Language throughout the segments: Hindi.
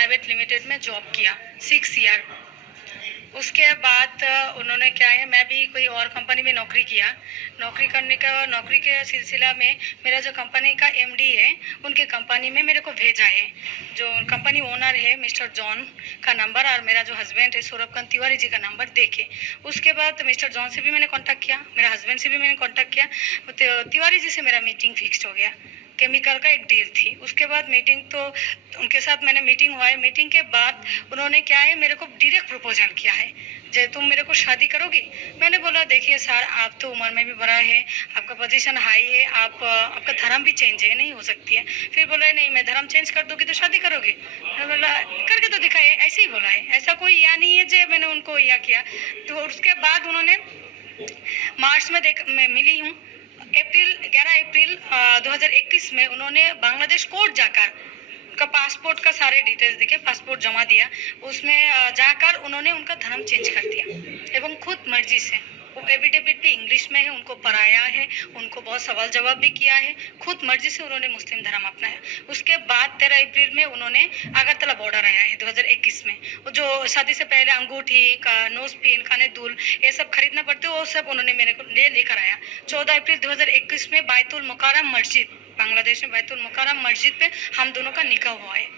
प्राइवेट लिमिटेड में जॉब किया 6 ईयर। उसके बाद उन्होंने क्या है, मैं भी कोई और कंपनी में नौकरी किया। नौकरी के सिलसिला में मेरा जो कंपनी का एमडी है उनके कंपनी में मेरे को भेजा है। जो कंपनी ओनर है मिस्टर जॉन का नंबर और मेरा जो हस्बैंड है सौरभकांत तिवारी जी का नंबर देखे। उसके बाद मिस्टर जॉन से भी मैंने कांटेक्ट किया, मेरे हस्बैंड से भी मैंने कांटेक्ट किया। तो तिवारी जी से मेरा मीटिंग फिक्स्ड हो गया। केमिकल का एक डील थी। उसके बाद मीटिंग तो उनके साथ मैंने मीटिंग हुआ है। मीटिंग के बाद उन्होंने क्या है मेरे को डायरेक्ट प्रपोजल किया है, जे तुम मेरे को शादी करोगी। मैंने बोला देखिए सर, आप तो उम्र में भी बड़ा है, आपका पोजीशन हाई है, आपका धर्म भी चेंज है, नहीं हो सकती है। फिर बोला नहीं, मैं धर्म चेंज कर दूंगी तो शादी करोगी। मैंने बोला करके तो दिखाए, ऐसे ही बोला है, ऐसा कोई या नहीं है जो मैंने उनको या किया। तो उसके बाद उन्होंने मार्च में मैं मिली हूँ। 11 अप्रैल 2021 में उन्होंने बांग्लादेश कोर्ट जाकर उनका पासपोर्ट का सारे डिटेल्स देके पासपोर्ट जमा दिया। उसमें जाकर उन्होंने उनका धर्म चेंज कर दिया एवं खुद मर्जी से। वो एफिडेविट भी इंग्लिश में है, उनको पढ़ाया है, उनको बहुत सवाल जवाब भी किया है, खुद मर्जी से उन्होंने मुस्लिम धर्म अपनाया। उसके बाद 13 अप्रैल में उन्होंने अगरतला बॉर्डर आया है 2021 में। जो शादी से पहले अंगूठी का नोज पिन काने दुल ये सब खरीदना पड़ते वो सब उन्होंने मेरे को लेकर आया। 14 अप्रैल 2021 में बैतुल मुकर्रम मस्जिद, बांग्लादेश में बैतुल मुकर्रम मस्जिद पे हम दोनों का निकाह हुआ है।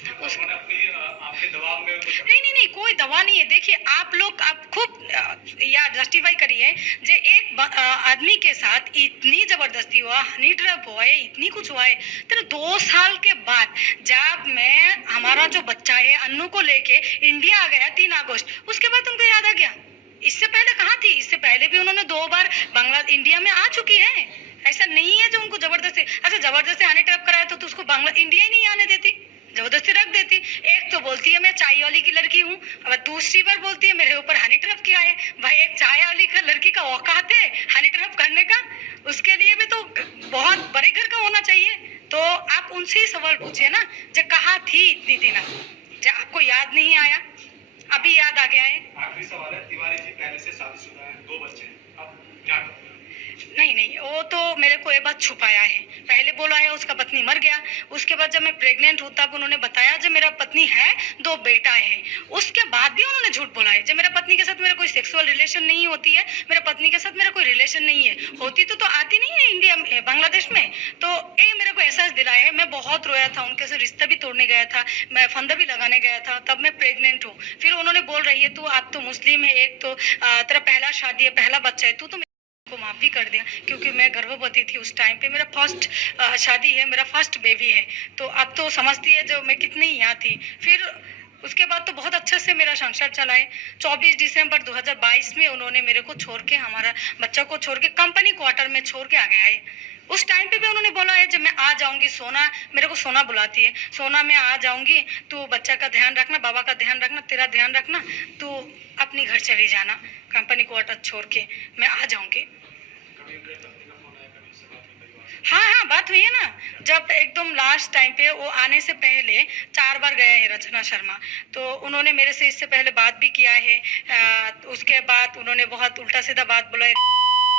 आपके दबाव में नहीं, कोई दवा नहीं है। देखिए आप लोग आप खूब या जस्टिफाई करिए जे एक आदमी के साथ इतनी जबरदस्ती हुआ, हनी ट्रैप हुआ है, इतनी कुछ हुआ है। तो 2 साल के बाद जब मैं हमारा जो बच्चा है अन्नू को लेके इंडिया आ गया 3 अगस्त, उसके बाद उनको याद आ गया। इससे पहले कहाँ थी? इससे पहले भी उन्होंने 2 बार इंडिया में आ चुकी है। ऐसा नहीं है जो उनको जबरदस्ती, अच्छा जबरदस्ती हनी ट्रैप कराया तो उसको इंडिया ही नहीं आने देती, जबरदस्ती रख देती। एक तो बोलती है मैं चाय वाली की लड़की हूँ, अब दूसरी बार बोलती है मेरे ऊपर हनी ट्रैप किया है। भाई एक चाय वाली का लड़की का औकात है हनी ट्रैप करने का? उसके लिए भी तो बहुत बड़े घर का होना चाहिए। तो आप उनसे ही सवाल पूछिए ना, जो कहाँ थी इतनी दिन, जो आपको याद नहीं आया, अभी याद आ गया है। आखिरी सवाल है, तिवारी जी पहले से शादीशुदा है, 2 बच्चे हैं, अब क्या करें? नहीं, वो तो मेरे को ये बात छुपाया है। पहले बोला है उसका पत्नी मर गया, उसके बाद जब मैं प्रेग्नेंट हूँ तब उन्होंने बताया जो मेरा पत्नी है, 2 बेटा है। उसके बाद भी उन्होंने झूठ बोला है। जब मेरा पत्नी के साथ मेरा कोई सेक्सुअल रिलेशन नहीं होती है, मेरे पत्नी के साथ मेरा कोई रिलेशन नहीं है, होती तो आती नहीं है इंडिया में, बांग्लादेश में। तो ये मेरे को एहसास दिलाया है। मैं बहुत रोया था, उनके से रिश्ता भी तोड़ने गया था, मैं फंदा भी लगाने गया था, तब मैं प्रेग्नेंट हूँ। फिर उन्होंने बोल रही है तू आप तो मुस्लिम है, एक तो तेरा पहला शादी है, पहला बच्चा है, तू तो को माफ भी कर दिया क्योंकि मैं गर्भवती थी उस टाइम पे। मेरा फर्स्ट शादी है, मेरा फर्स्ट बेबी है। तो अब तो समझती है जो मैं कितनी यहाँ थी। फिर उसके बाद तो बहुत अच्छे से मेरा संसार चला है। 24 दिसंबर 2022 में उन्होंने मेरे को छोड़ के, हमारा बच्चा को छोड़ के कंपनी क्वार्टर में छोड़ के आ गया है। उस टाइम पे भी उन्होंने बोला है जब मैं आ जाऊंगी, सोना मेरे को सोना बुलाती है, सोना मैं आ जाऊंगी, तू बच्चा का ध्यान रखना, बाबा का ध्यान रखना, तेरा ध्यान रखना, तू अपनी घर चली जाना, कंपनी क्वार्टर छोड़ के मैं आ जाऊंगी। हाँ, बात हुई है ना। जब एकदम लास्ट टाइम पे वो आने से पहले 4 बार गए हैं रचना शर्मा, तो उन्होंने मेरे से इससे पहले बात भी किया है। उसके बाद उन्होंने बहुत उल्टा सीधा बात बोला है,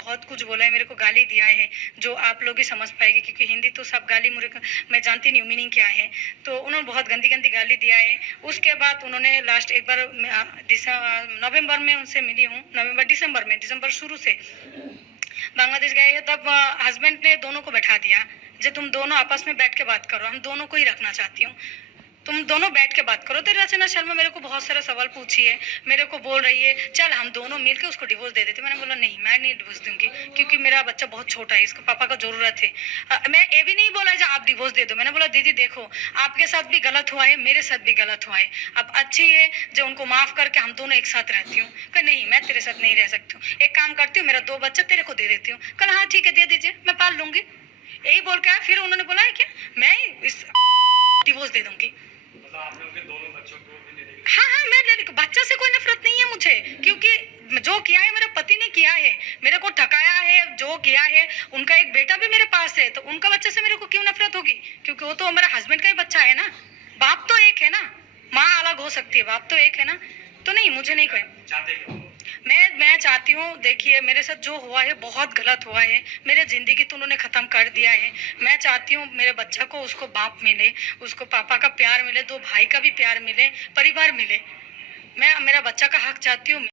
बहुत कुछ बोला है, मेरे को गाली दिया है, जो आप लोग ही समझ पाएंगे क्योंकि हिंदी तो सब गाली मुझे मैं जानती नहीं हूँ मीनिंग क्या है। तो उन्होंने बहुत गंदी गंदी गाली दिया है। उसके बाद उन्होंने लास्ट एक बार नवंबर में उनसे मिली हूँ, दिसंबर शुरू से बांग्लादेश गए हैं, तब हस्बैंड ने दोनों को बैठा दिया, जो तुम दोनों आपस में बैठ के बात करो, हम दोनों को ही रखना चाहती हूँ, तुम दोनों बैठ के बात करो। तो रचना शर्मा मेरे को बहुत सारा सवाल पूछी है, मेरे को बोल रही है चल हम दोनों मिलके उसको डिवोर्स दे देते। मैंने बोला नहीं, मैं नहीं डिवोर्स दूंगी क्योंकि मेरा बच्चा बहुत छोटा है, इसको पापा का जरूरत है। मैं ये भी नहीं बोला जो आप डिवोर्स दे दो। मैंने बोला दीदी देखो, आपके साथ भी गलत हुआ है, मेरे साथ भी गलत हुआ है, अब अच्छी है जो उनको माफ करके हम दोनों एक साथ रहती हूँ। कहा नहीं, मैं तेरे साथ नहीं रह सकती हूँ, एक काम करती हूँ, मेरा 2 बच्चा तेरे को दे देती हूँ। कल हाँ ठीक है दे दीजिए, मैं पाल लूंगी। यही बोल के फिर उन्होंने बोला है क्या मैं इस डिवोर्स दे दूंगी। आपने उनके दोनों बच्चों को भी ले लेंगे? हाँ, मैं बच्चा से कोई नफरत नहीं है मुझे, क्योंकि जो किया है मेरे पति ने किया है, मेरे को ठकाया है, जो किया है। उनका एक बेटा भी मेरे पास है, तो उनका बच्चे से मेरे को क्यों नफरत होगी? क्योंकि वो तो हमारा हस्बैंड का ही बच्चा है ना, बाप तो एक है ना, माँ अलग हो सकती है, बाप तो एक है ना। तो नहीं, मुझे नहीं कोई, मैं चाहती हूँ, देखिए मेरे साथ जो हुआ है बहुत गलत हुआ है, मेरे ज़िंदगी तो उन्होंने ख़त्म कर दिया है। मैं चाहती हूँ मेरे बच्चा को उसको बाप मिले, उसको पापा का प्यार मिले, 2 भाई का भी प्यार मिले, परिवार मिले। मैं मेरा बच्चा का हक चाहती हूँ।